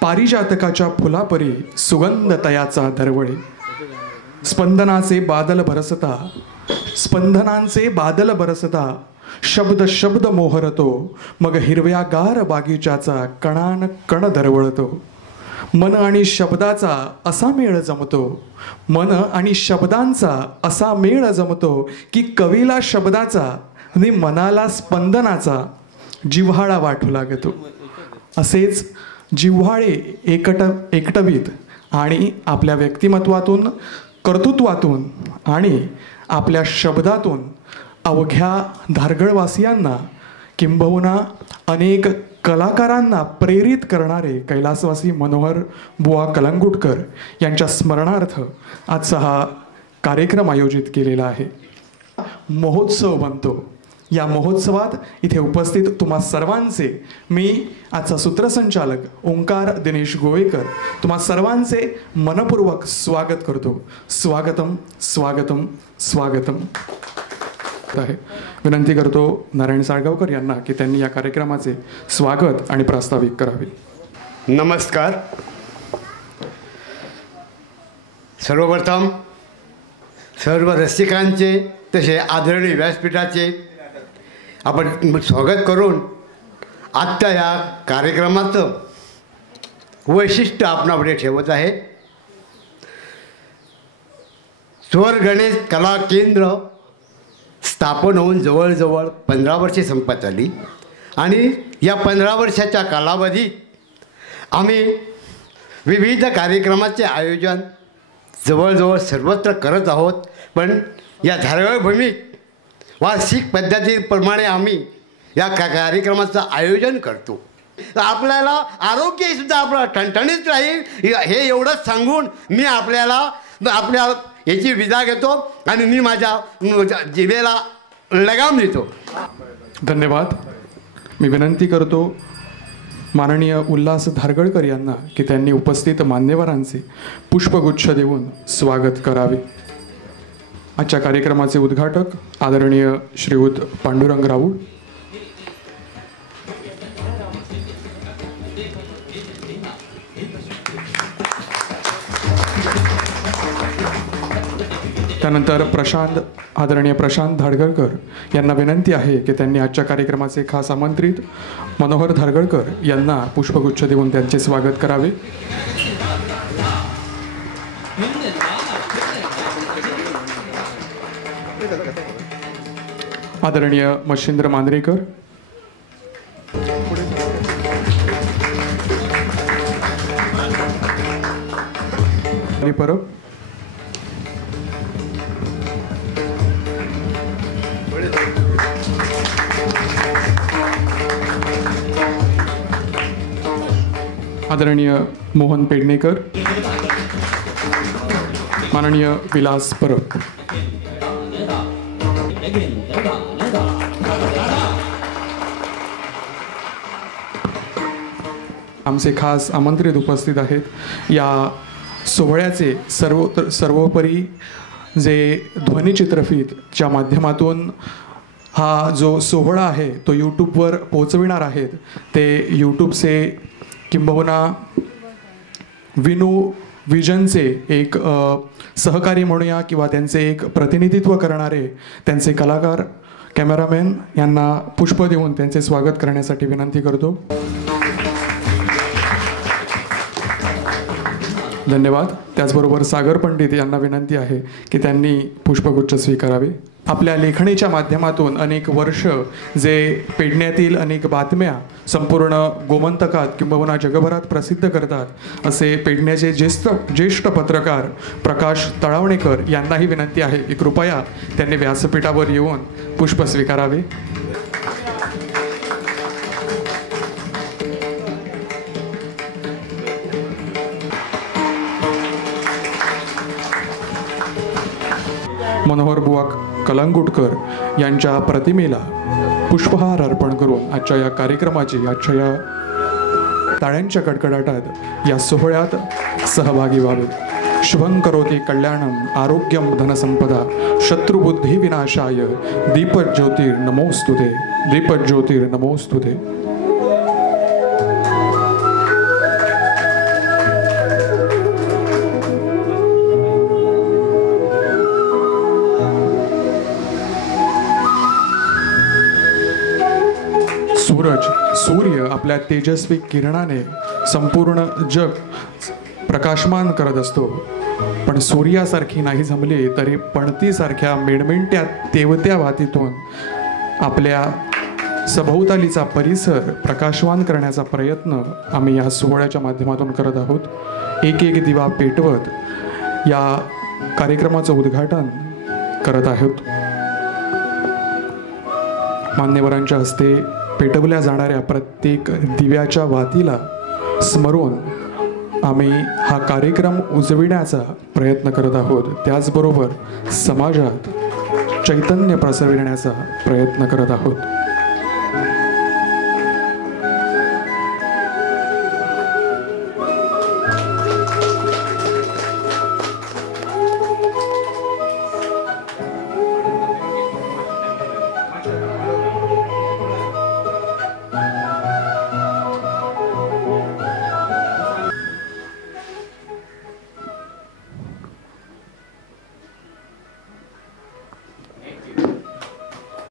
पारिजातकाच्या फुलापरी सुगंध तयाचा दरवळे, स्पंदनाचे बादल बरसता, स्पंदनांचे बादल बरसता, शब्द शब्द मोहरतो, मग हिरव्यागार बागीच्याचा कणान कण दरवळतो. मन आणि शब्दाचा असा मेळ जमतो, मन आणि शब्दांचा असा मेळ जमतो की कवीला शब्दाचा आणि मनाला स्पंदनाचा जिव्हाळा वाटू लागतो. असेच जिव्हाळे एकटवीत आणि आपल्या व्यक्तिमत्वातून, कर्तृत्वातून आणि आपल्या शब्दातून अवघ्या धारगळवासियांना किंबहुना अनेक कलाकारांना प्रेरित करणारे कैलासवासी मनोहर बुवा कलंगुटकर यांच्या स्मरणार्थ आजचा हा कार्यक्रम आयोजित केलेला आहे. महोत्सव बनतो. या महोत्सवात इथे उपस्थित तुम्हा सर्वांचे मी आजचा सूत्रसंचालक ओंकार दिनेश गोवेकर तुम्हा सर्वांचे मनपूर्वक स्वागत करतो. स्वागतम स्वागतम स्वागतम आहे. विनंती करतो नारायण साळगावकर यांना की त्यांनी या कार्यक्रमाचे स्वागत आणि प्रास्ताविक करावे. नमस्कार. सर्वप्रथम सर्व रसिकांचे तसे आदरणीय व्यासपीठाचे आपण स्वागत करून आजच्या या कार्यक्रमाचं वैशिष्ट्य आपणापुढे ठेवत आहे. स्वर गणेश कला केंद्र स्थापन होऊन जवळजवळ 15 वर्षे संपत आली आणि या 15 वर्षाच्या कालावधीत आम्ही विविध कार्यक्रमाचे आयोजन जवळजवळ सर्वत्र करत आहोत. पण या धारगळ भूमीत वार्षिक पद्धतीप्रमाणे आम्ही या कार्यक्रमाचं आयोजन करतो. तर आपल्याला आरोग्यसुद्धा आपलं ठणठणीत राहील हे एवढंच सांगून मी आपल्या याची विदा घेतो आणि मी माझ्या जिभेला लगाम देतो. धन्यवाद. मी विनंती करतो माननीय उल्हास धारगळकर यांना की त्यांनी उपस्थित मान्यवरांचे पुष्पगुच्छ देऊन स्वागत करावे. आजच्या कार्यक्रमाचे उद्घाटक आदरणीय श्रीयुत पांडुरंग राऊळ, त्यानंतर आदरणीय प्रशांत धारगळकर यांना विनंती आहे की त्यांनी आजच्या कार्यक्रमाचे खास आमंत्रित मनोहर धारगळकर यांना पुष्पगुच्छ देऊन त्यांचे स्वागत करावे. आदरणीय मच्छिंद्र मांद्रेकर, परब, आदरणीय मोहन पेडणेकर, माननीय विलास परब, आमचे खास आमंत्रित उपस्थित आहेत. या सोहळ्याचे सर्वोपरी जे ध्वनिचित्रफीतच्या माध्यमातून हा जो सोहळा आहे तो यूट्यूबवर पोहोचविणार आहेत ते यूट्यूबचे किंबहुना विनू विजनचे एक सहकारी म्हणूया किंवा त्यांचे एक प्रतिनिधित्व करणारे त्यांचे कलाकार कॅमेरामॅन यांना पुष्प देऊन त्यांचे स्वागत करण्यासाठी विनंती करतो. धन्यवाद. त्याचबरोबर सागर पंडित यांना विनंती आहे की त्यांनी पुष्पगुच्छ स्वीकारावे. आपल्या लेखणीच्या माध्यमातून अनेक वर्ष जे पेडण्यातील अनेक बातम्या संपूर्ण गोमंतकात किंबहुना जगभरात प्रसिद्ध करतात असे पेडण्याचे ज्येष्ठ पत्रकार प्रकाश तळावणेकर यांनाही विनंती आहे की कृपया त्यांनी व्यासपीठावर येऊन पुष्प स्वीकारावे. मनोहर बुवा कलंगुटकर यांच्या प्रतिमेला पुष्पहार अर्पण करून आजच्या या कार्यक्रमाची आजच्या या टाळ्यांच्या कडकडाटात या सोहळ्यात सहभागी व्हावे. शुभं करोति कल्याणम आरोग्यम धनसंपदा शत्रुबुद्धी विनाशाय दीपज्योतिर्नमोस्तुते. आपल्या तेजस्वी किरणाने संपूर्ण जग प्रकाशमान करत असतो. पण सूर्यासारखी नाही जमली तरी पणतीसारख्या मिणमिणत्या तेवत्या वातीतून आपल्या सभोवतालीचा परिसर प्रकाशवान करण्याचा प्रयत्न आम्ही या सोहळ्याच्या माध्यमातून करत आहोत. एक एक दिवा पेटवत या कार्यक्रमाचं उद्घाटन करत आहोत. मान्यवरांच्या हस्ते पेटवल्या जाणाऱ्या प्रत्येक दिव्याच्या वातीला स्मरून आम्ही हा कार्यक्रम उजविण्याचा प्रयत्न करत आहोत. त्याचबरोबर समाजात चैतन्य प्रसविण्याचा प्रयत्न करत आहोत.